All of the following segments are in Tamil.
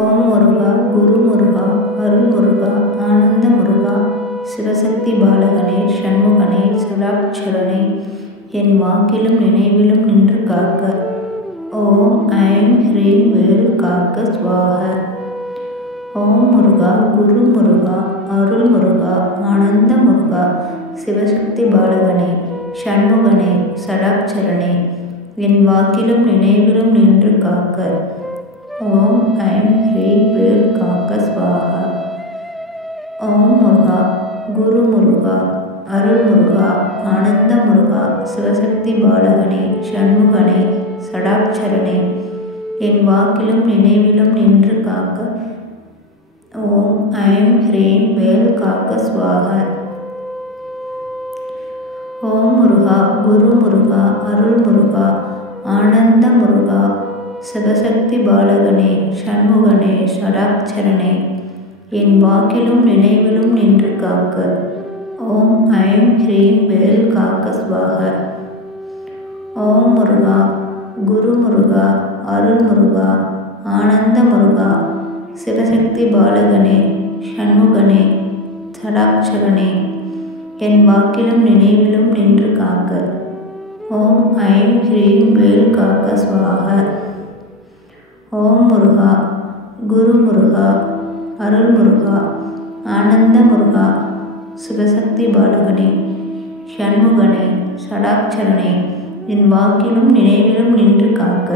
ஓம் முருகா, குரு முருகா, அருள் முருகா, ஆனந்த முருகா, சிவசக்தி பாலகனே, சண்முகனே, சடாட்சரனே, என் வாக்கிலும் நினைவிலும் நின்று காக்க. ஓம் ஐம் ஹ்ரீம் வேல் காக்க ஸ்வாஹ. ஓம் முருகா, குரு முருகா, அருள் முருகா, ஆனந்த முருகா, சிவசக்தி பாலகனே, சண்முகனே, சடாட்சரனே, என் வாக்கிலும் நினைவிலும் நின்று காக்க. ஓம் ஐம் ஹ்ரீம் வேல் காக்க ஸ்வாஹா. ஓம் முருகா, குரு முருகா, அருள் முருகா, ஆனந்த முருகா, சிவசக்தி பாலகனே, சண்முகனே, சடாட்சரனே, என் வாக்கிலும் நினைவிலும் நின்று காக்க. ஓம் ஐம் ஹ்ரீம் வேல் காக்க ஸ்வாஹா. ஓம் முருகா, குரு முருகா, அருள் முருகா, ஆனந்த முருகா, சிவசக்தி பாலகனே, சண்முகனே, சடாட்சரனே, என் வாக்கிலும் நினைவிலும் நின்று காக்க. ஓம் ஐம் ஹ்ரீம் வேல் காக்க ஸ்வாஹ. ஓம் முருகா, குரு முருகா, அருள் முருகா, ஆனந்த முருகா, சிவசக்தி பாலகனே, சண்முகனே, சடாட்சரனே, என் வாக்கிலும் நினைவிலும் நின்று காக்க. ஓம் ஐம் ஹ்ரீம் வேல் காக்க ஸ்வாஹ. ஓம் முருகா, குரு முருகா, அருள் முருகா, ஆனந்த முருகா, சிவசக்தி பாலகனே, சண்முகனே, சடாட்சரனே, என் வாக்கிலும் நினைவிலும் நின்று காக்க.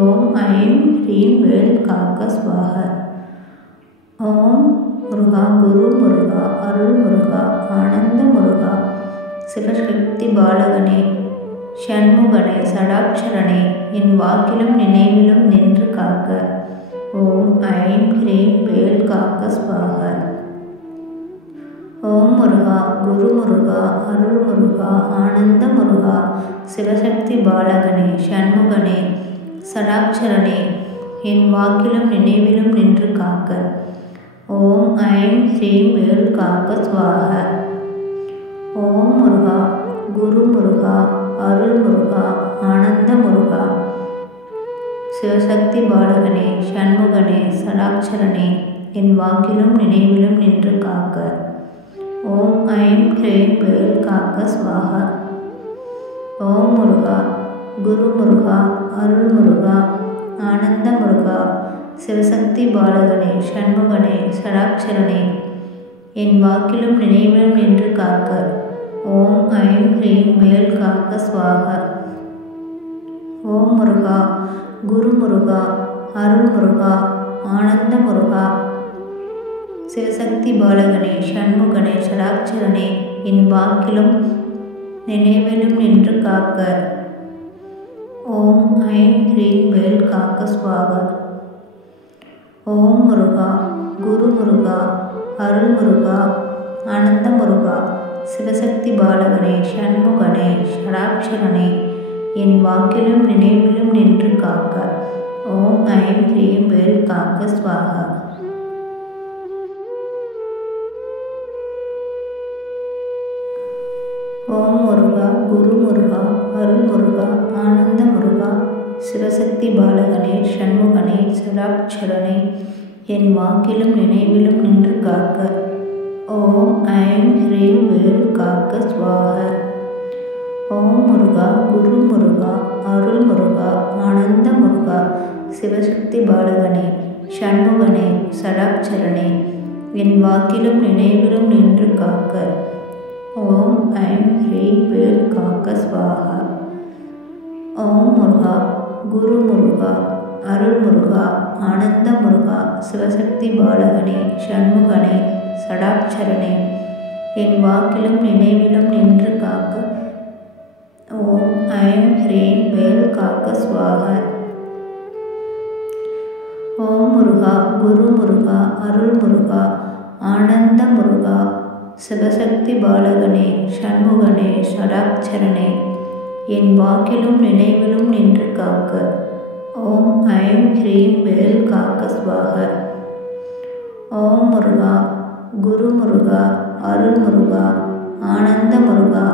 ஓம் ஐம் ஹ்ரீம் வேல் காக்க ஸ்வாஹ. ஓம் முருகா, குரு முருகா, அருள் முருகா, ஆனந்த முருகா, சிவசக்தி பாலகனே, சண்முகனே, சடாட்சரனே, என் வாக்கிலும் நினைவிலும் நின்று காக்க. ஓம் ஐம் ஹ்ரீம் வேல் காக்க ஸ்வாஹ. ஓம் முருகா, குரு முருகா, அருள் முருகா, ஆனந்த முருகா, சிவசக்தி பாலகனே, சண்முகனே, சடாட்சரனே, என் வாக்கிலும் நினைவிலும் நின்று காக்க. ஓம் ஐம் ஹ்ரீம் வேல் காக்க ஸ்வாஹ. ஓம் முருகா, குரு முருகா, அருள் முருகா, ஆனந்த முருகா, சிவசக்தி பாலகனே, சண்முகனே, சடாட்சரனே, என் வாக்கிலும் நினைவிலும் நின்று காக்க. ஓம் ஐம் ஹ்ரீம் வேல் காக்க ஸ்வாஹா. ஓம் முருகா, குரு முருகா, அருள் முருகா, ஆனந்த முருகா, சிவசக்தி பாலகனே, சண்முகனே, சடாட்சரனே, என் வாக்கிலும் நினைவிலும் நின்று காக்க. ஓம் ஐம் ஹ்ரீம் வேல் காக்க ஸ்வாஹா. ஓம் முருகா, குரு முருகா, அருள் முருகா, ஆனந்த முருகா, சிவசக்தி பாலகனே, சண்முகனே, சடாட்சரனே, என் வாக்கிலும் நினைவிலும் நின்று காக்க. ஓம் ஐம் ஹ்ரீம் வேல் காக்க ஸ்வாஹா. ஓம் முருகா, குரு முருகா, அருள் முருகா, ஆனந்த முருகா, சிவசக்தி பாலகனே, சண்முகனே, சடாட்சரனே, என் வாக்கிலும் நினைவிலும் நின்று காக்க. ஓம் ஐம் ஹ்ரீம் வேல் காக்க ஸ்வாஹா. ஓம் முருகா, குரு முருகா, அருள் முருகா, ஆனந்த முருகா, சிவசக்தி பாலகனே, சண்முகனே, சடாட்சரனே, என் வாக்கிலும் நினைவிலும் நின்று காக்க. ஓம் ஐம் ஹ்ரீம் வேல் காக்க ஸ்வாஹ. ஓம் முருகா, குரு முருகா, அருள் முருகா, ஆனந்த முருகா, சிவசக்தி பாலகனே, சண்முகனே, சடாட்சரனே, என் வாக்கிலும் நினைவிலும் நின்று காக்க. ஓம் ஐம் ஹ்ரீம் வேல் காக்க ஸ்வாஹா. ஓம் முருகா, குரு முருகா, அருள் முருகா, ஆனந்த முருகா, சிவசக்தி பாலகனே, சண்முகனே, சடாட்சரனே, என் வாக்கிலும் நினைவிலும் நின்று காக்க. ஓம் ஐம் ஹ்ரீம் வேல் காக்க ஸ்வாஹா. ஓம் முருகா, குரு முருகா, அருள் முருகா, ஆனந்த முருகா, சிவசக்தி பாலகனே, சண்முகனே, சடாட்சரனே, என் வாக்கிலும் நினைவிலும் நின்று காக்க. ஓம் ஐம் ஹ்ரீம் வேல் காக்க ஸ்வாஹா. ஓம் முருகா, குரு முருகா, அருள் முருகா, ஆனந்த முருகா,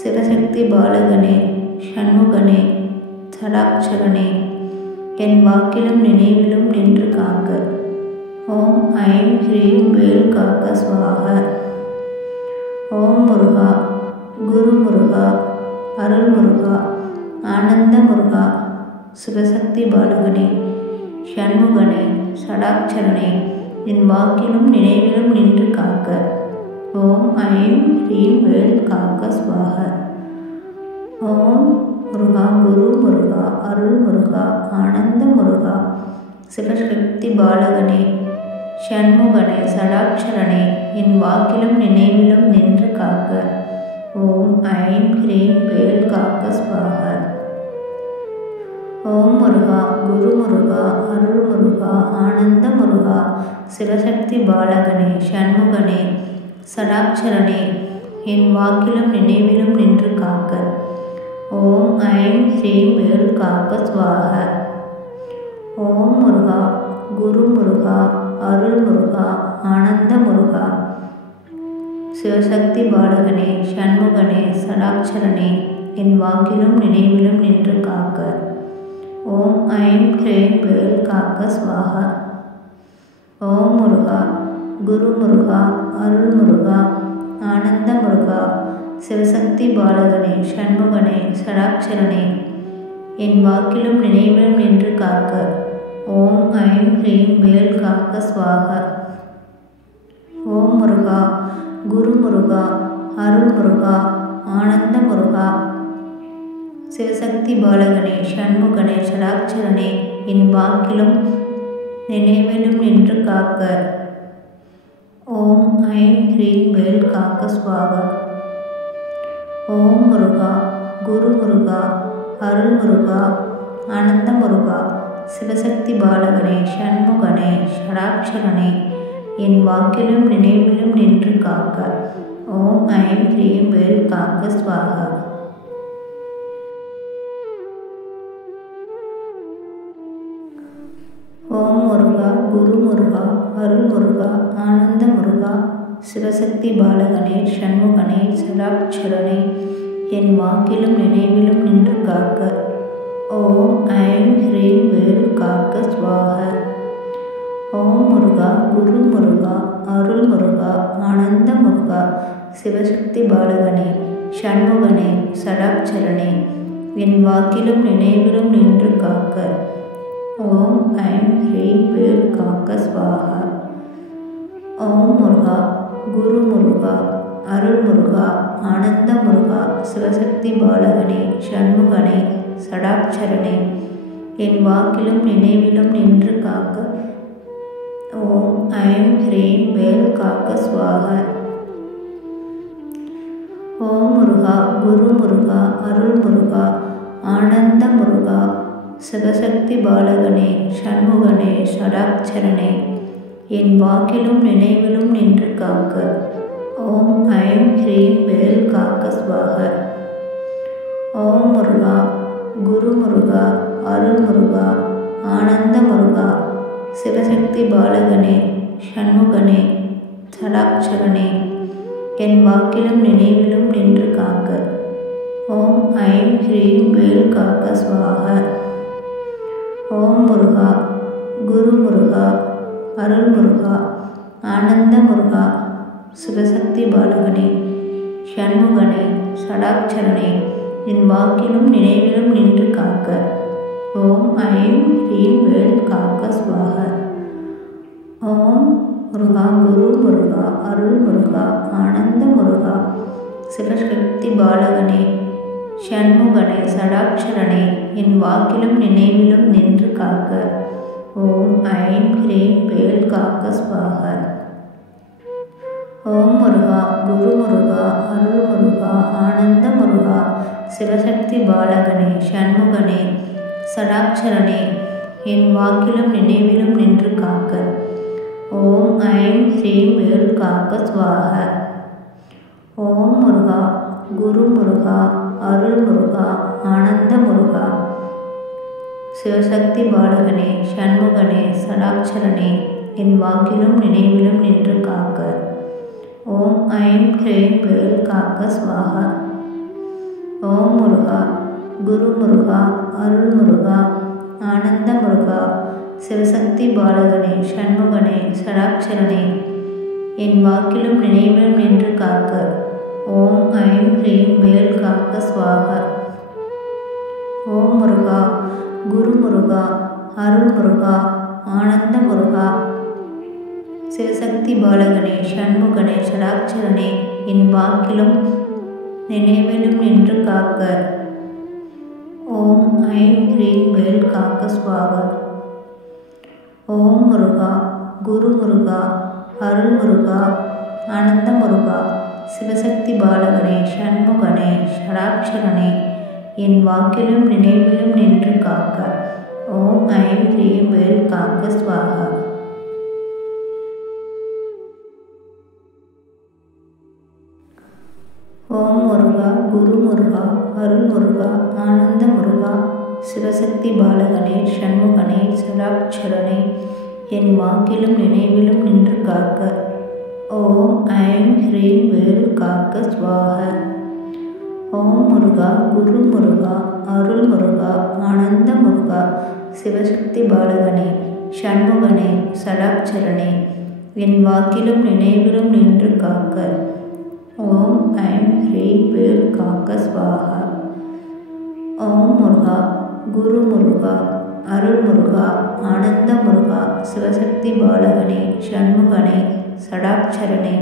சிவசக்தி பாலகனே, சண்முகனே, சடாட்சரனே, என் வாக்கிலும் நினைவிலும் நின்று காக்க. ஓம் ஐம் ஹ்ரீம் வேல் காக்க ஸ்வாஹ. ஓம் முருகா, குரு முருகா, அருள் முருகா, ஆனந்த முருகா, சிவசக்தி பாலகனே, ஷண்முகனே, ஷடாட்சரனே, என் வாக்கிலும் நினைவிலும் நின்று காக்க. ஓம் ஐம் ஹ்ரீம் வேல் காக்க ஸ்வாஹ. ஓம் முருகா, குரு முருகா, அருள் முருகா, ஆனந்த முருகா, சிவசக்தி பாலகனே, ஷண்முகனே, ஷடாட்சரனே, என் வாக்கிலும் நினைவிலும் நின்று காக்க. ஓம் ஐம் ஹ்ரீம் வேல் காக்க ஸ்வாஹ. ஓம் முருகா, குரு முருகா, அருள் முருகா, ஆனந்த முருகா, சிவசக்தி பாலகனே, ஷண்முகனே, ஷடாட்சரனே, என் வாக்கிலும் நினைவிலும் நின்று காக்க. ஓம் ஐம் ஹ்ரீம் வேல் காக்க ஸ்வாஹ. ஓம் முருகா, குரு முருகா, அருள் முருகா, ஆனந்த முருகா, சிவசக்தி பாலகனே, ஷண்முகனே, ஷடாட்சரனே, என் வாக்கிலும் நினைவிலும் நின்று காக்க. ஓம் ஐம் ஹ்ரீம் வேல் காக்க ஸ்வாஹ. ஓம் முருகா, குரு முருகா, அருள் முருகா, ஆனந்த முருகா, சிவசக்தி பாலகனே, ஷண்முகனே, ஷடாட்சரனே, என் வாக்கிலும் நினைவிலும் நின்று காக்க. ஓம் ஐம் ஹ்ரீம் வேல் காக்க ஸ்வாஹ. ஓம் முருகா, குரு முருகா, அருள் முருகா, ஆனந்த முருகா, சிவசக்தி பாலகனே, ஷண்முகனே, ஷடாட்சரனே, என் வாக்கிலும் நினைவிலும் நின்று காக்க. ஓம் ஐம் ஹ்ரீம் வேல் காக்க ஸ்வாஹ. ஓம் முருகா, குரு முருகா, அருள் முருகா, ஆனந்த முருகா, சிவசக்தி பாலகனே, ஷண்முகனே, ஷடாட்சரனே, என் வாக்கிலும் நினைவிலும் நின்று காக்க. ஓம் ஐம் ஹ்ரீம் வேல் காக்க ஸ்வாஹ. ஓம் முருகா, குரு முருகா, அருள் முருகா, ஆனந்த முருகா, சிவசக்தி பாலகனே, ஷண்முகனே, ஷடாட்சரனே, என் வாக்கிலும் நினைவிலும் நின்று காக்க. ஓம் ஐம் ஹ்ரீம் வேல் காக்க ஸ்வாஹ. ஓம் முருகா, குரு முருகா, அருள் முருகா, ஆனந்த முருகா, சிவசக்தி பாலகனே, ஷண்முகனே, ஷடாட்சரனே, என் வாக்கிலும் நினைவிலும் நின்று காக்க. ஓம் ஐம் ஹ்ரீம் வேல் காக்க ஸ்வாஹ. ஓம் முருகா, குரு முருகா, அருள் முருகா, ஆனந்த முருகா, சிவசக்தி பாலகனே, ஷண்முகனே, ஷடாட்சரனே, என் வாக்கிலும் நினைவிலும் நின்று காக்க. ஓம் ஐம் ஹ்ரீம் வேல் காக்க ஸ்வாஹ. ஓம் முருகா, குரு முருகா, அருள் முருகா, ஆனந்த முருகா, சிவசக்தி பாலகனே, ஷண்முகனே, ஷடாட்சரனே, என் வாக்கிலும் நினைவிலும் நின்று காக்க. ஓம் ஐம் ஹ்ரீம் வேல் காக்க ஸ்வாஹ. ஓம் முருகா, குரு முருகா, அருள் முருகா, ஆனந்த முருகா, சிவசக்தி பாலகனே, ஷண்முகனே, ஷடாட்சரனே, என் வாக்கிலும் நினைவிலும் நின்று காக்க. ஓம் ஐம் ஹ்ரீம் வேல் காக்க ஸ்வாஹ. ஓம் முருகா, குரு முருகா, அருள் முருகா, ஆனந்த முருகா, சிவசக்தி பாலகனே, ஷண்முகனே, ஷடாட்சரனே, என் வாக்கிலும் நினைவிலும் நின்று காக்க. ஓம் ஐம் ஹ்ரீம் வேல் காக்க ஸ்வாஹ. ஓம் முருகா, குரு முருகா, அருள் முருகா, ஆனந்த முருகா, சிவசக்தி பாலகனே, ஷண்முகனே, ஷடாட்சரனே, என் வாக்கிலும் நினைவிலும் நின்று காக்க. ஓம் ஐம் ஹ்ரீம் வேல் காக்க ஸ்வாஹ. ஓம் முருகா, குரு முருகா, அருள் முருகா, ஆனந்த முருகா, சிவசக்தி பாலகனே, ஷண்முகனே, ஷடாட்சரனே, என் வாக்கிலும் நினைவிலும் நின்று காக்க. ஓம் ஐம் ஹ்ரீம் வேல் காக்க ஸ்வாஹ. ஓம் முருகா, குரு முருகா, அருள் முருகா, ஆனந்த முருகா, சிவசக்தி பாலகனே, ஷண்முகனே, ஷடாட்சரனே, என் வாக்கிலும் நினைவிலும் நின்று காக்க. ஓம் ஐம் ஹ்ரீம் வேல் காக்க ஸ்வாஹ. ஓம் முருகா, குரு முருகா, அருள் முருகா, ஆனந்த முருகா சிவசக்தி பாலகனே சண்முகனே ஷடாட்சரனே என் வாக்கிலும் நினைவிலும் நின்று காக்க. ஓம் ஐம் ஹ்ரீம் வேல் காக்க ஸ்வாகா. ஓம் முருகா குரு முருகா அருள் முருகா ஆனந்த முருகா சிவசக்தி பாலகனே சண்முகனே ஷடாட்சரனே என் வாக்கிலும் நினைவிலும் நின்று காக்க. ஓம் ஐம் ஹ்ரீம் வேல் காக்க ஸ்வாகா. ஓம் முருகா குரு முருகா அருள் முருகா ஆனந்த முருகா சிவசக்தி பாலகனே சண்முகனே ஷடாட்சரனே என் வாக்கிலும் நினைவிலும் நின்று காக்க. ஓம் ஐம் ஹ்ரீம் வேல் காக்க ஸ்வாகா. ஓம் முருகா குரு முருகா அருள் முருகா ஆனந்த முருகா சிவசக்தி பாலகனே சண்முகனே ஷடாட்சரனே என் வாக்கிலும் நினைவிலும் நின்று காக்க. ஓம் ஐம் ஹ்ரீம் வேல் காக்க ஸ்வாஹா. ஓம் முருகா குரு முருகா அருள் முருகா ஆனந்த முருகா சிவசக்தி பாலகனே சண்முகனே ஷடாட்சரனே என் வாக்கிலும் நினைவிலும் நின்று காக்க. ஓம் ஐம் ஹ்ரீம் வேல் காக்க ஸ்வாஹா. ஓம் முருகா குரு முருகா அருள் முருகா ஆனந்த முருகா சிவசக்தி பாலகனே சண்முகனே ஷடாட்சரனே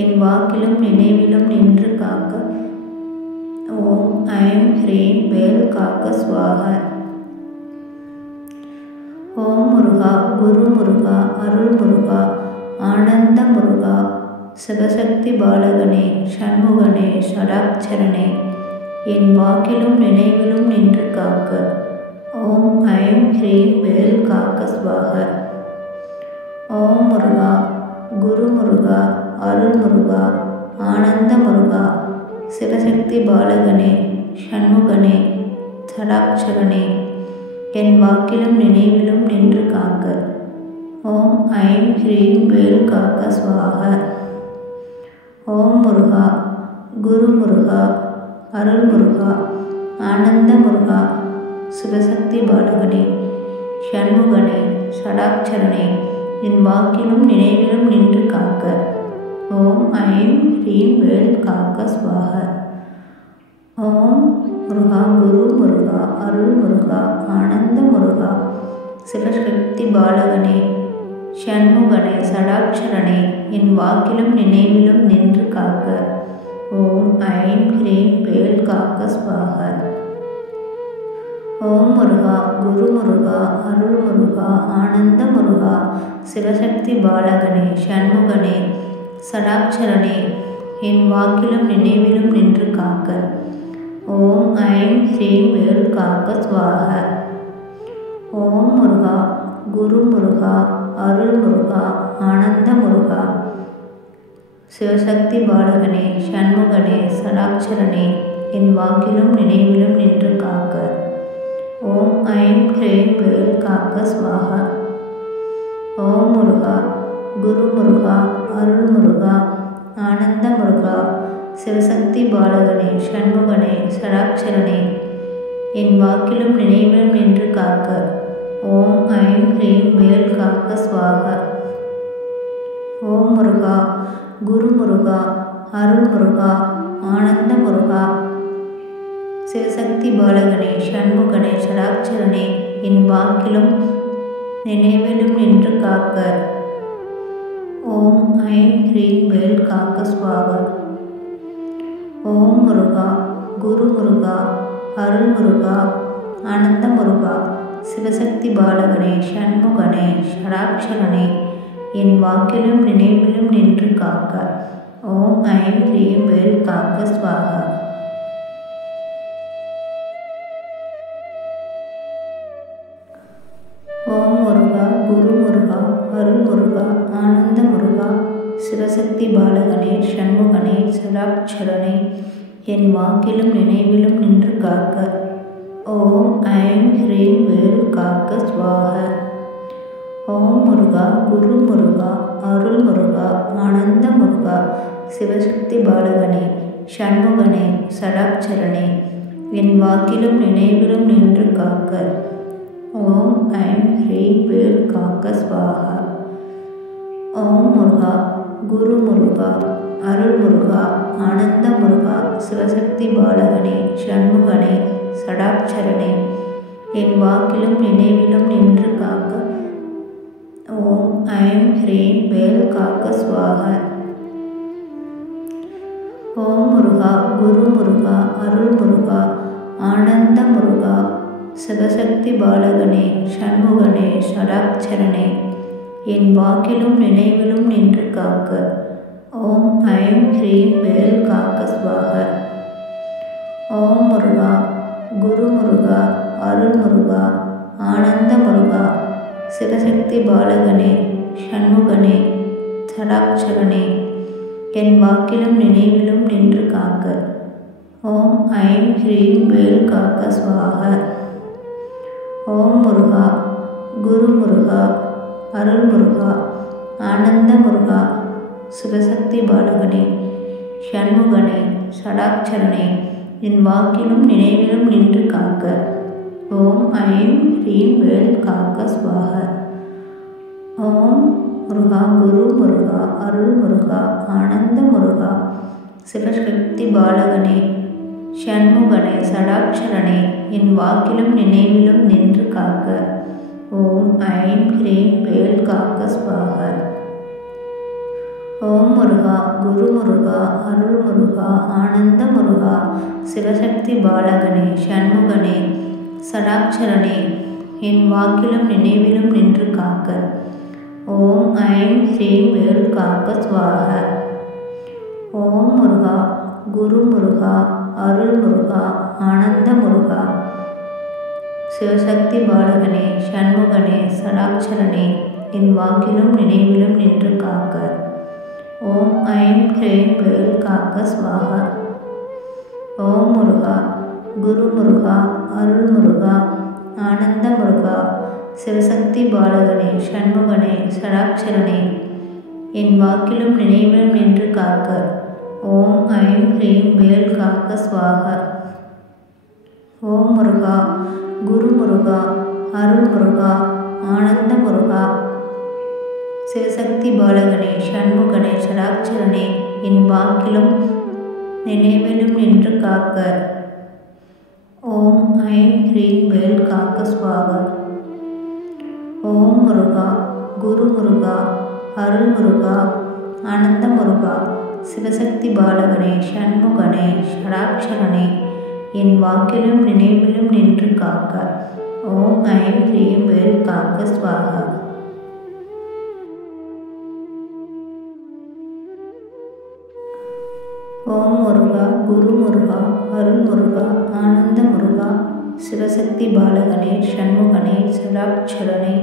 என் வாக்கிலும் நினைவிலும் நின்று காக்க. ஓம் ஐம் ஹ்ரீம் வேல் காக்க ஸ்வாஹா. ஓம் முருகா குரு முருகா அருள் முருகா ஆனந்த முருகா சிவசக்தி பாலகனே சண்முகனே ஷடாட்சரனே என் வாக்கிலும் நினைவிலும் நின்று காக்க. ஓம் ஐம் ஹ்ரீம் வேல் காக்க ஸ்வாஹா. ஓம் முருகா குரு முருகா அருள் முருகா ஆனந்த முருகா சிவசக்தி பாலகனே சண்முகனே ஷடாட்சரனே என் வாக்கிலும் நினைவிலும் நின்று காக்க. ஓம் ஐம் ஹ்ரீம் வேல் காக்க ஸ்வாஹா. ஓம் முருகா குரு முருகா அருள் முருகா ஆனந்த முருகா சிவசக்தி பாலகனே சண்முகனே ஷடாட்சரனே என் வாக்கிலும் நினைவிலும் நின்று காக்க. ஓம் ஐம் ஹ்ரீம் வேல் காக்க ஸ்வாஹா. ஓம் முருகா குரு முருகா அருள் முருகா ஆனந்த முருகா சிவசக்தி பாலகனே சண்முகனே ஷடாட்சரனே என் வாக்கிலும் நினைவிலும் நின்று காக்க. ஓம் ஐம் ஹ்ரீம் வேல் காக்க ஸ்வாஹா. ஓம் முருகா குரு முருகா அருள் முருகா ஆனந்த முருகா சிவசக்தி பாலகனே சண்முகனே ஷடாட்சரனே என் வாக்கிலும் நினைவிலும் நின்று காக்க. ஓம் ஐம் ஹ்ரீம் வேல் காக்க ஸ்வாஹா. ஓம் முருகா குரு முருகா அருள் முருகா ஆனந்த முருகா சிவசக்தி பாலகனே சண்முகனே ஷடாட்சரனே என் வாக்கிலும் நினைவிலும் நின்று காக்க. ஓம் ஐம் ஹ்ரீம் வேல் காக்க ஸ்வாஹா. ஓம் முருகா குரு முருகா அருள் முருகா ஆனந்த முருகா சிவசக்தி பாலகனே சண்முகனே ஷடாட்சரனே என் வாக்கிலும் நினைவிலும் நின்று காக்க. ஓம் ஐம் ஹ்ரீம் வேல் காக்க ஸ்வாஹா. ஓம் முருகா குரு முருகா அருள் முருகா ஆனந்த முருகா சிவசக்தி பாலகனே சண்முகனே ஷடாட்சரனே என் வாக்கிலும் நினைவிலும் நின்று காக்க. ஓம் ஐம் ஹ்ரீம் வேல் காக்க ஸ்வாஹா. ஓம் முருகா குரு முருகா அருள் முருகா ஆனந்த முருகா சிவசக்தி பாலகனே சண்முகனே ஷடாட்சரனே என் வாக்கிலும் நினைவிலும் நின்று காக்க. ஓம் ஐம் ஹ்ரீம் வேல் காக்க ஸ்வாஹா. ஓம் முருகா குரு முருகா அருள் முருகா ஆனந்த முருகா சிவசக்தி பாலகனே சண்முகனே ஷடாட்சரனே என் வாக்கிலும் நினைவிலும் நின்று காக்க. ஓம் ஐம் ஹ்ரீம் வேல் காக்க ஸ்வாஹா. ஓம் முருகா குரு முருகா அருள் முருகா ஆனந்த முருகா சிவசக்தி பாலகனே சண்முகனே ஷடாட்சரனே என் வாக்கிலும் நினைவிலும் நின்று காக்க. ஓம் ஐம் ஹ்ரீம் வேல் காக்க ஸ்வாஹா. ஓம் முருகா, குரு முருகா, அருள் முருகா, ஆனந்த முருகா, சிவசக்தி பாலகனே, ஷண்முகனே, சடாட்சரனே, என் வாக்கிலும் நினைவிலும் நின்று காக்க. ஓம் ஐம் ஹ்ரீம் வேல் காக்க ஸ்வாஹா. ஓம் முருகா, குரு முருகா, அருள் முருகா, ஆனந்த முருகா, சிவசக்தி பாலகனே, ஷண்முகனே, ஷடாட்சரனே, என் வாக்கிலும் நினைவிலும் நின்று காக்க. ஓம் ஐம் ஹ்ரீம் வேல் காக்க ஸ்வாஹா. ஓம் முருகா, குரு முருகா, அருள் முருகா, ஆனந்த முருகா, சிவசக்தி பாலகனே, ஷண்முகனே, சடாட்சரனே, என் வாக்கிலும் நினைவிலும் நின்று காக்க. ஓம் ஐம் ஹ்ரீம் வேல் காக்க ஸ்வாஹா. ஓம் முருகா, குரு முருகா, அருள் முருகா, ஆனந்த முருகா, சிவசக்தி பாலகனே, ஷண்முகனே, சடாட்சரனே, என் வாக்கிலும் நினைவிலும் நின்று காக்க. ஓம் ஐம் ஹ்ரீம் வேல் காக்க ஸ்வாஹா. ஓம் முருகா, குரு முருகா, அருள் முருகா, ஆனந்த முருகா, சிவசக்தி பாலகனே, ஷண்முகனே, சடாட்சரனே, என் வாக்கிலும் நினைவிலும் நின்று காக்க. ஓம் ஐம் ஹ்ரீம் வேல் காக்க ஸ்வாஹா. ஓம் முருகா, குரு முருகா, அருள் முருகா, ஆனந்த முருகா, சிவசக்தி பாலகனே, ஷண்முகனே, சடாட்சரனே, என் வாக்கிலும் நினைவிலும் நின்று காக்க. ஓம் ஐம் ஹ்ரீம் வேல் காக்க ஸ்வாஹா. ஓம் முருகா, குரு முருகா, அருள் முருகா, ஆனந்த முருகா, சிவசக்தி பாலகனே, ஷண்முகனே, சடாட்சரனே, என் வாக்கிலும் நினைவிலும் நின்று காக்க. ஓம் ஐம் ஹ்ரீம் வேல் காக்க ஸ்வாஹா. ஓம் முருகா, குரு முருகா, அருள் முருகா, ஆனந்த முருகா, சிவசக்தி பாலகனே, ஷண்முகனே, சடாட்சரனே, என் வாக்கிலும் நினைவிலும் நின்று காக்க. ஓம் ஐம் ஹ்ரீம் வேல் காக்க ஸ்வாஹா. ஓம் முருகா, குரு முருகா, அருள் முருகா, ஆனந்த முருகா, சிவசக்தி பாலகனே, ஷண்முகனே, சடாட்சரனே, என் வாக்கிலும் நினைவிலும் நின்று காக்க. ஓம் ஐம் ஹ்ரீம் வேல் காக்க ஸ்வாஹா. ஓம் முருகா, குரு முருகா, அருள் முருகா, ஆனந்த முருகா, சிவசக்தி பாலகனே, ஷண்முகனே, சடாட்சரனே, என் வாக்கிலும் நினைவிலும் நின்று காக்க. ஓம் ஐம் ஹ்ரீம் வேல் காக்க ஸ்வாஹா. ஓம் முருகா, குரு முருகா, அருள் முருகா, ஆனந்த முருகா, சிவசக்தி பாலகனே, ஷண்முகனே, சடாட்சரனே,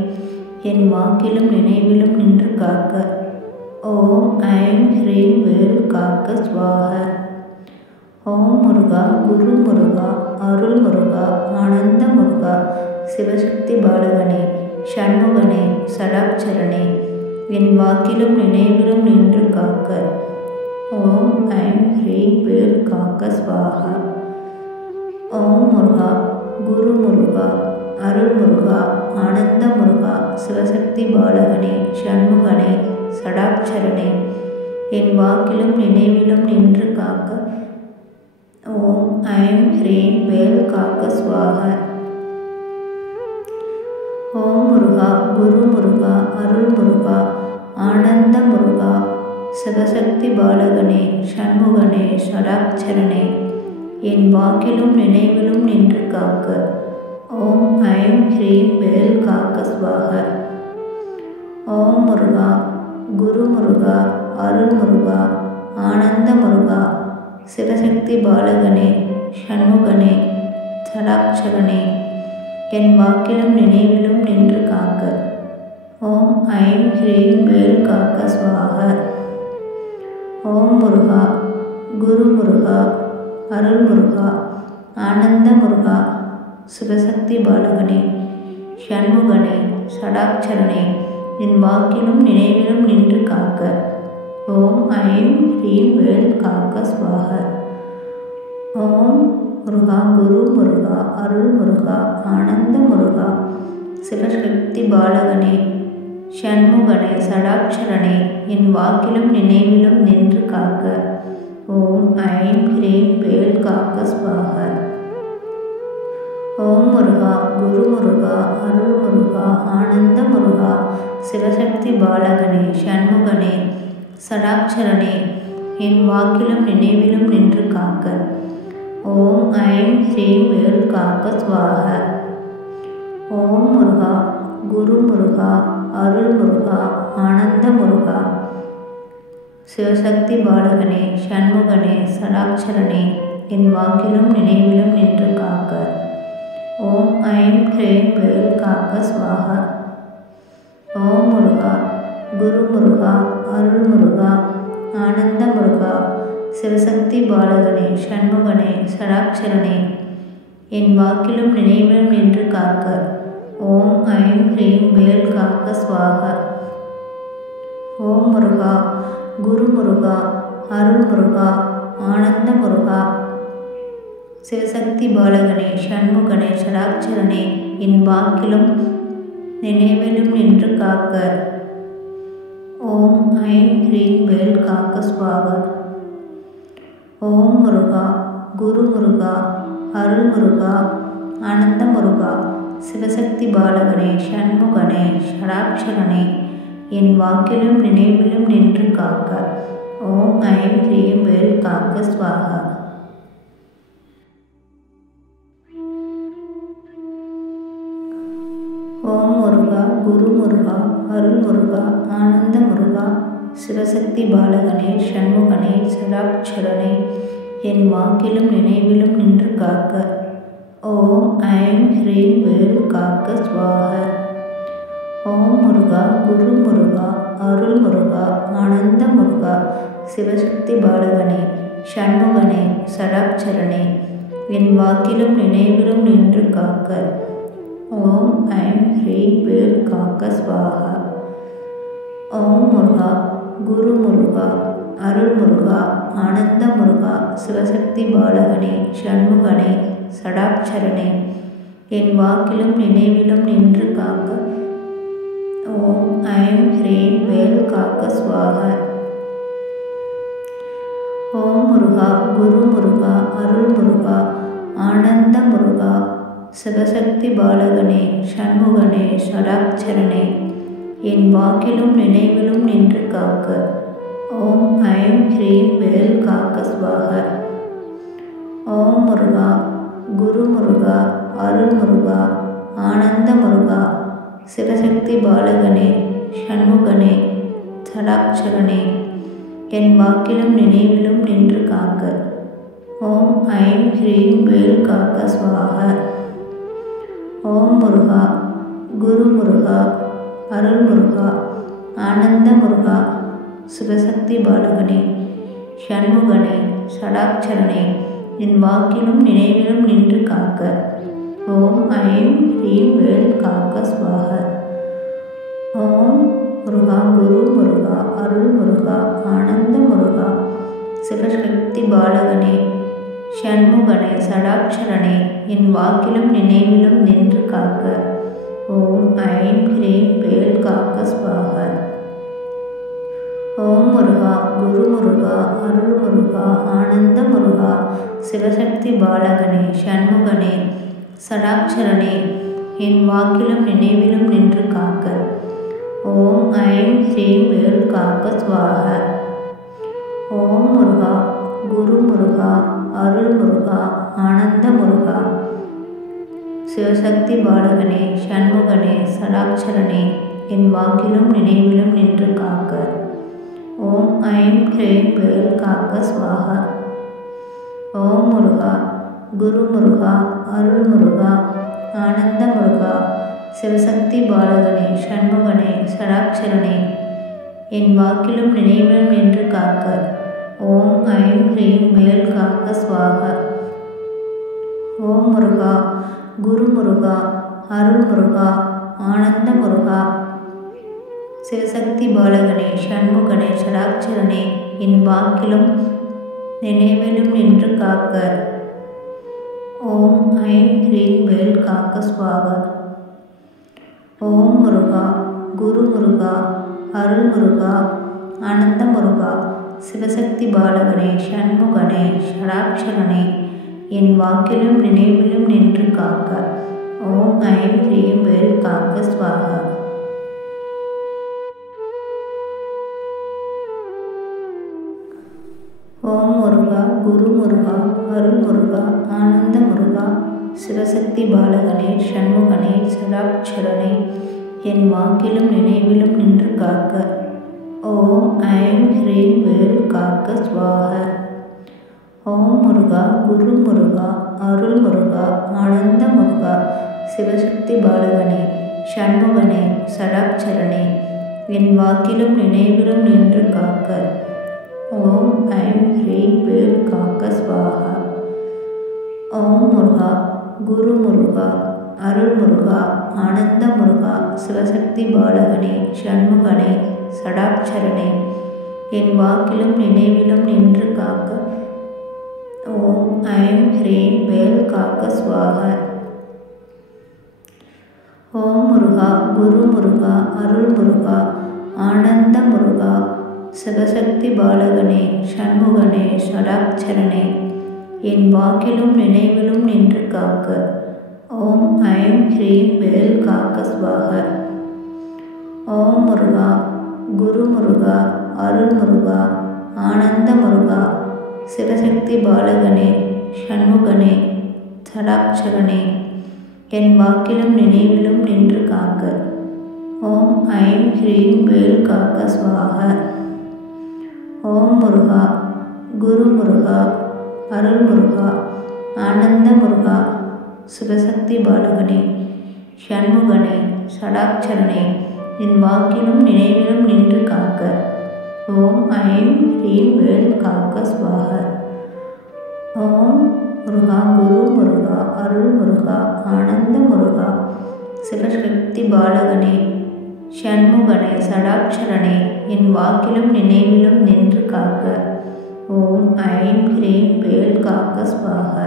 என் வாக்கிலும் நினைவிலும் நின்று காக்க. ஓம் ஐம் ஹ்ரீம் வேல் காக்க ஸ்வாஹா. ஓம் முருகா, குரு முருகா, அருள் முருகா, ஆனந்த முருகா, சிவசக்தி பாலகனே, ஷண்முகனே, சடாட்சரனே, என் வாக்கிலும் நினைவிலும் நின்று காக்க. ஓம் ஐம் ஹ்ரீம் வேல் காக்க ஸ்வாஹா. ஓம் முருகா, குரு முருகா, அருள் முருகா, ஆனந்த முருகா, சிவசக்தி பாலகனே, ஷண்முகனே, சடாட்சரனே, என் வாக்கிலும் நினைவிலும் நின்று காக்க. ஓம் ஐம் ஹ்ரீம் வேல் காக்க ஸ்வாஹா. ஓம் முருகா, குரு முருகா, அருள் முருகா, ஆனந்த முருகா, சிவசக்தி பாலகனே, ஷண்முகனே, சடாட்சரனே, என் வாக்கிலும் நினைவிலும் நின்று காக்க. ஓம் ஐம் ஹ்ரீம் வேல் காக்க ஸ்வாஹா. ஓம் முருகா, குரு முருகா, அருள் முருகா, ஆனந்த முருகா, சிவசக்தி பாலகனே, ஷண்முகனே, சடாட்சரனே, என் வாக்கிலும் நினைவிலும் நின்று காக்க. ஓம் ஐம் ஹ்ரீம் வேல் காக்க ஸ்வாஹா. ஓம் முருகா, குரு முருகா, அருள் முருகா, ஆனந்த முருகா, சிவசக்தி பாலகனே, ஷண்முகனே, சடாட்சரனே, என் வாக்கிலும் நினைவிலும் நின்று காக்க. ஓம் ஐம் ஹ்ரீம் வேல் காக்க ஸ்வாஹா. ஓம் முருகா, குரு முருகா, அருள் முருகா, ஆனந்த முருகா, சிவசக்தி பாலகனே ஷண்முகனே சடாட்சரனே என் வாக்கிலும் நினைவிலும் நின்று காக்க. ஓம் ஐம் ஹ்ரீம் வேல் காக்க ஸ்வாஹ. ஓம் முருகா குரு முருகா அருள் முருகா ஆனந்த முருகா சிவசக்தி பாலகனே ஷண்முகனே சடாட்சரனே என் வாக்கிலும் நினைவிலும் நின்று காக்க. ஓம் ஐம் ஹ்ரீம் வேல் காக்க ஸ்வாஹ. ஓம் முருகா குரு முருகா அருள் முருகா ஆனந்த முருகா சிவசக்தி பாலகனே ஷண்முகனே சடாட்சரனே என் வாக்கிலும் நினைவிலும் நின்று காக்க. ஓம் ஐம் ஹ்ரீம் வேல் காக்க ஸ்வாஹா. ஓம் முருகா குரு முருகா அருள் முருகா ஆனந்த முருகா சிவசக்தி பாலகனே ஷண்முகனே சடாட்சரனே என் வாக்கிலும் நினைவிலும் நின்று காக்க. ஓம் ஐம் ஹ்ரீம் வேல் காக்க ஸ்வாஹா. ஓம் முருகா குரு முருகா அருள் முருகா ஆனந்த முருகா சிவசக்தி பாலகனே ஷண்முகனே சடாட்சரனே என் வாக்கிலும் நினைவிலும் நின்று காக்க. ஓம் ஐம் ஹ்ரீம் வேல் காக்க ஸ்வாஹா. ஓம் முருகா குரு முருகா அருள் முருகா ஆனந்த முருகா சிவசக்தி பாலகனே ஷண்முகனே சடாட்சரனே என் வாக்கிலும் நினைவிலும் நின்று காக்க. ஓம் ஐம் ஹ்ரீம் வேல் காக்க ஸ்வாஹா. ஓம் முருகா குரு முருகா அருள் முருகா ஆனந்த முருகா சிவசக்தி பாலகனே ஷண்முகனே சடாட்சரனே என் வாக்கிலும் நினைவிலும் நின்று காக்க. ஓம் ஐம் ஹ்ரீம் வேல் காக்க ஸ்வாஹா. ஓம் முருகா குரு முருகா அருள் முருகா ஆனந்த முருகா சிவசக்தி பாலகனே ஷண்முகனே சடாட்சரனே என் வாக்கிலும் நினைவிலும் நின்று காக்க. ஓம் ஐம் ஹ்ரீம் வேல் காக்க ஸ்வாஹா. ஓம் முருகா குரு முருகா அருள் முருகா ஆனந்த முருகா சிவசக்தி பாலகனே ஷண்முகனே சடாட்சரனே என் வாக்கிலும் நினைவிலும் நின்று காக்க. ஓம் ஐம் ஹ்ரீம் வேல் காக்க ஸ்வாஹா. ஓம் முருகா குரு முருகா அருள் முருகா ஆனந்த முருகா சிவசக்தி பாலகனே ஷண்முகனே சடாட்சரனே என் வாக்கிலும் நினைவிலும் நின்று காக்க. ஓம் ஐம் ஹ்ரீம் வேல் காக்க ஸ்வாஹா. ஓம் முருகா குரு முருகா அருள் முருகா ஆனந்த முருகா சிவசக்தி பாலகனே ஷண்முகனே சடாட்சரனே என் வாக்கிலும் நினைவிலும் நின்று காக்க. ஓம் ஐம் ஹ்ரீம் வேல் காக்க ஸ்வாஹா. ஓம் முருகா குரு முருகா அருள் முருகா ஆனந்த முருகா சிவசக்தி பாலகனே ஷண்முகனே சடாட்சரனே என் வாக்கிலும் நினைவிலும் நின்று காக்க. ஓம் ஐம் ஹ்ரீம் வேல் காக்க ஸ்வாஹா. ஓம் முருகா குரு முருகா அருள் முருகா ஆனந்த முருகா சிவசக்தி பாலகனே ஷண்முகனே சடாட்சரனே என் வாக்கிலும் நினைவிலும் நின்று காக்க. ஓம் ஐம் ஹ்ரீம் வேல் காக்க ஸ்வாஹா. ஓம் முருகா குரு முருகா அருள் முருகா ஆனந்த முருகா சிவசக்தி பாலகனே ஷண்முகனே சடாட்சரனே என் வாக்கிலும் நினைவிலும் நின்று காக்க. ஓம் ஐம் ஹ்ரீம் வேல் காக்க ஸ்வாஹா. ஓம் முருகா குரு முருகா அருள் முருகா ஆனந்த முருகா சிவசக்தி பாலகனே ஷண்முகனே சடாட்சரனே என் வாக்கிலும் நினைவிலும் நின்று காக்க. ஓம் ஐம் ஹ்ரீம் வேல் காக்க ஸ்வாஹா. ஓம் முருகா குரு முருகா அருள் முருகா ஆனந்த முருகா சிவசக்தி பாலகனே ஷண்முகனே சடாட்சரனே என் வாக்கிலும் நினைவிலும் நின்று காக்க. ஓம் ஐம் ஹ்ரீம் வேல் காக்க ஸ்வாஹா. ஓம் முருகா குரு முருகா அருள் முருகா ஆனந்த முருகா சிவசக்தி பாலகனே ஷண்முகனே சடாட்சரனே என் வாக்கிலும் நினைவிலும் நின்று காக்க. ஓம் ஐம் ஹ்ரீம் வேல் காக்க ஸ்வாஹா. ஓம் முருகா குரு முருகா அருள் முருகா ஆனந்த முருகா சிவசக்தி பாலகனே சண்முகனே ஷடாட்சரனே என் வாக்கிலும் நினைவிலும் நின்று காக்க ஓம் ஐம் ஹ்ரீம் வேல் காக்க ஸ்வாகா. ஓம் முருகா குரு முருகா அருள் முருகா ஆனந்த முருகா சிவசக்தி பாலகனே சண்முகனே ஷடாட்சரனே என் வாக்கிலும் நினைவிலும் நின்று காக்க ஓம் ஐம் ஹ்ரீம் வேல் காக்க ஸ்வாகா. ஓம் முருகா குரு முருகா அருள் முருகா ஆனந்த முருகா சிவசக்தி பாலகனே சண்முகனே ஷடாட்சரனே என் வாக்கிலும் நினைவிலும் நின்று காக்க ஓம் ஐம் ஹ்ரீம் வேல் காக்க ஸ்வாகா. ஓம் முருகா குரு முருகா அருள் முருகா ஆனந்த முருகா சிவசக்தி பாலகனே சண்முகனே ஷடாட்சரனே என் வாக்கிலும் நினைவிலும் நின்று காக்க ஓம் ஐம் ஹ்ரீம் வேல் காக்க ஸ்வாகா. ஓம் முருகா குரு முருகா அருள் முருகா ஆனந்த முருகா சிவசக்தி பாலகனே சண்முகனே ஷடாட்சரனே என் வாக்கிலும் நினைவிலும் நின்று காக்க ஓம் ஐம் ஹ்ரீம் வேல் காக்க ஸ்வாகா. ஓம் முருகா குரு முருகா அருள் முருகா ஆனந்த முருகா சிவசக்தி பாலகனே சண்முகனே ஷடாட்சரனே என் வாக்கிலும் நினைவிலும் நின்று காக்க ஓம் ஐம் ஹ்ரீம் வேல் காக்க ஸ்வாகா. ஓம் முருகா குரு முருகா அருள் முருகா ஆனந்த முருகா சிவசக்தி பாலகனே சண்முகனே ஷடாட்சரனே என் வாக்கிலும் நினைவிலும் நின்று காக்க ஓம் ஐம் ஹ்ரீம் வேல் காக்க ஸ்வாகா. ஓம் முருகா குரு முருகா அருள் முருகா ஆனந்த முருகா சிவசக்தி பாலகனே சண்முகனே ஷடாட்சரனே என் வாக்கிலும் நினைவிலும் நின்று காக்க ஓம் ஐம் ஹ்ரீம் வேல் காக்க ஸ்வாகா.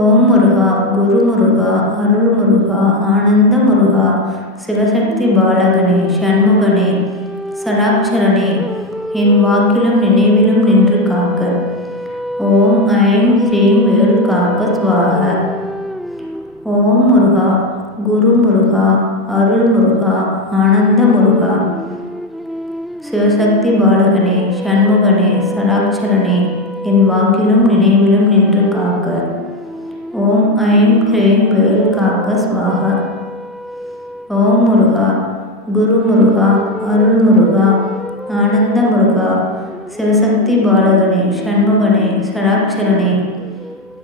ஓம் முருகா குரு முருகா அருள் முருகா ஆனந்த முருகா சிவசக்தி பாலகனே சண்முகனே ஷடாட்சரனே என் வாக்கிலும் நினைவிலும் நின்று காக்க ஓம் ஐம் ஹ்ரீம் வேல் காக்க ஸ்வாகா. ஓம் முருகா குரு முருகா அருள் முருகா ஆனந்த முருகா சிவசக்தி பாலகனே சண்முகனே ஷடாட்சரனே என் வாக்கிலும் நினைவிலும் நின்று காக்க ஓம் ஐம் ஹ்ரீம் வேல் காக்க ஸ்வாகா. ஓம் முருகா குரு முருகா அருள் முருகா ஆனந்த முருகா சிவசக்தி பாலகனே சண்முகனே ஷடாட்சரனே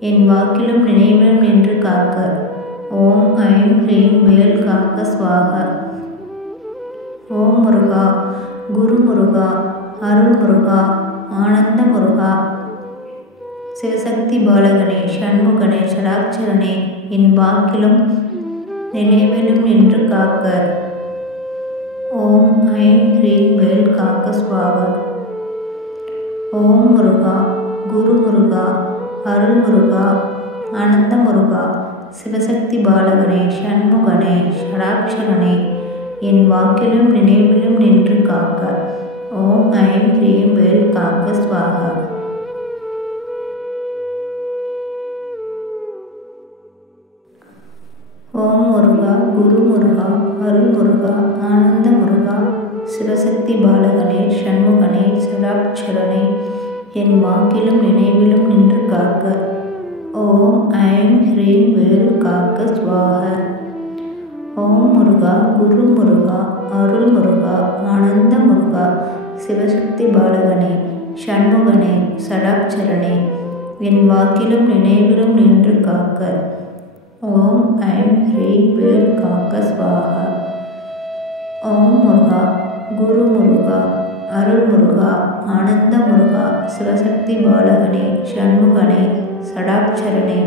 என் வாக்கிலும் நினைவிலும் நின்று காக்க ஓம் ஐம் ஹ்ரீம் வேல் காக்க ஸ்வாகா. ஓம் முருகா குரு முருகா அருள் முருகா ஆனந்த முருகா சிவசக்தி பாலகனே சண்முகனே ஷடாட்சரனே என் வாக்கிலும் நினைவிலும் நின்று காக்க ஓம் ஐம் ஹ்ரீம் வேல் காக்க ஸ்வாகா. ஓம் முருகா குரு முருகா அருள் முருகா ஆனந்த முருகா சிவசக்தி பாலகனே சண்முகனே ஷடாட்சரனே என் வாக்கிலும் நினைவிலும் நின்று காக்க ஓம் ஐம் ஹ்ரீம் வேல் காக்க ஸ்வாகா. ஓம் முருகா குரு முருகா அருள் முருகா ஆனந்த முருகா சிவசக்தி பாலகனே சண்முகனே ஷடாட்சரனே என் வாக்கிலும் நினைவிலும் நின்று காக்க ஓம் ஐம் ஹ்ரீம் வேல் காக்க ஸ்வாகா. ஓம் முருகா குரு முருகா அருள் முருகா ஆனந்த முருகா சிவசக்தி பாலகனே சண்முகனே ஷடாட்சரனே என் வாக்கிலும் நினைவிலும் நின்று காக்க ஓம் ஐம் ஹ்ரீம் வேல் காக்க ஸ்வாகா. ஓம் முருகா குரு முருகா அருள் முருகா ஆனந்த முருகா சிவசக்தி பாலகனே சண்முகனே ஷடாட்சரனே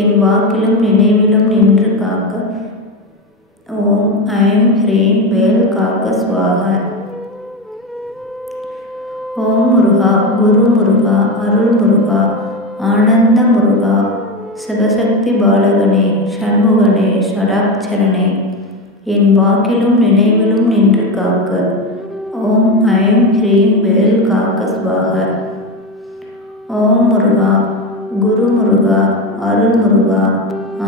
என் வாக்கிலும் நினைவிலும் நின்று காக்க ஓம் ஐம் ஹ்ரீம் வேல் காக்க ஸ்வாகா. ஓம் முருகா குரு முருகா அருள் முருகா ஆனந்த முருகா சிவசக்தி பாலகனே சண்முகனே ஷடாட்சரனே என் வாக்கிலும் நினைவிலும் நின்று காக்க. ஓம் ஐம் ஹ்ரீம் வேல் காக்க ஸ்வாக. ஓம் முருகா குரு முருகா அருள் முருகா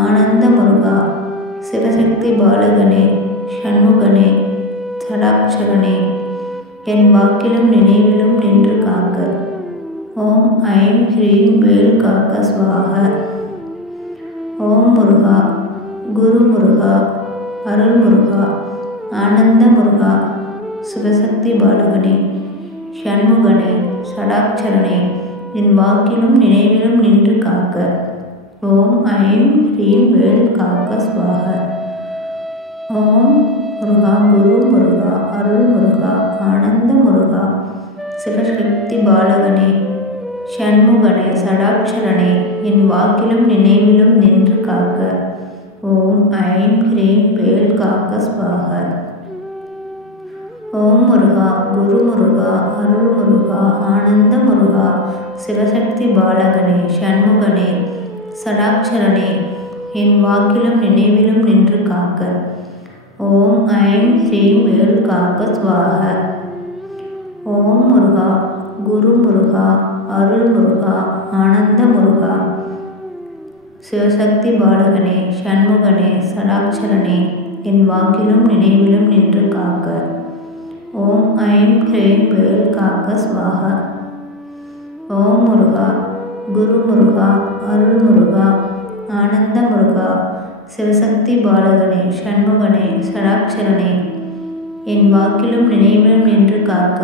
ஆனந்த முருகா சிவசக்தி பாலகனே சண்முகனே ஷடாட்சரனே என் வாக்கிலும் நினைவிலும் நின்று காக்க. ஓம் ஐம் ஹ்ரீம் வேல் காக்க ஸ்வாக. ஓம் முருகா குரு முருகா அருள் முருகா ஆனந்த முருகா சிவசக்தி பாலகனே சண்முகனே ஷடாட்சரனே என் வாக்கிலும் நினைவிலும் நின்று காக்க. ஓம் ஐம் ஹ்ரீம் வேல் காக்க ஸ்வாக. ஓம் முருகா குரு முருகா அருள் முருகா ஆனந்த முருகா சிவசக்தி பாலகனே சண்முகனே ஷடாட்சரனே என் வாக்கிலும் நினைவிலும் நின்று காக்க. ஓம் ஐம் ஹ்ரீம் வேல் காக்க ஸ்வாக. ஓம் முருகா குரு முருகா அருள் முருகா ஆனந்த முருகா சிவசக்தி பாலகனே சண்முகனே ஷடாட்சரனே என் வாக்கிலும் நினைவிலும் நின்று காக்க. ஓம் ஐம் ஹ்ரீம் வேல் காக்க ஸ்வாக. ஓம் முருகா குரு முருகா அருள் முருகா ஆனந்த முருகா சிவசக்தி பாலகனே சண்முகனே ஷடாட்சரனே என் வாக்கிலும் நினைவிலும் நின்று காக்க. ஓம் ஐம் ஹ்ரீம் வேல் காக்க ஸ்வாக. ஓம் முருகா குரு முருகா அருள் முருகா ஆனந்த முருகா சிவசக்தி பாலகனே சண்முகனே ஷடாட்சரனே என் வாக்கிலும் நினைவிலும் நின்று காக்க.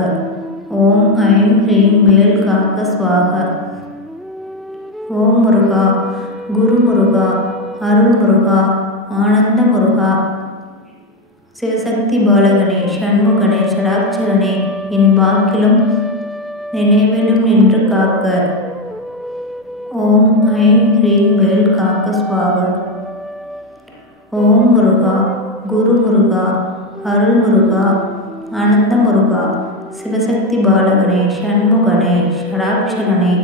ஓம் ஐம் ஹ்ரீம் வேல் காக்க ஸ்வாக. ஓம் முருகா குரு முருகா அருள் முருகா ஆனந்த முருகா சிவசக்தி பாலகனே சண்முகனே ஷடாட்சரனே என் வாக்கிலும் நினைவிலும் நின்று காக்க. ஓம் ஐம் ஹ்ரீம் வேல் காக்க ஸ்வாக. ஓம் முருகா குரு முருகா அருள் முருகா ஆனந்த முருகா சிவசக்தி பாலகனே சண்முகனே ஷடாட்சரனே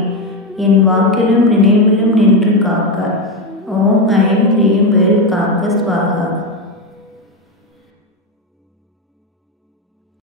என் வாக்கிலும் நினைவிலும் நின்று காக்க. ஓம் ஐம் ஹ்ரீம் வேல் காக்க ஸ்வாக.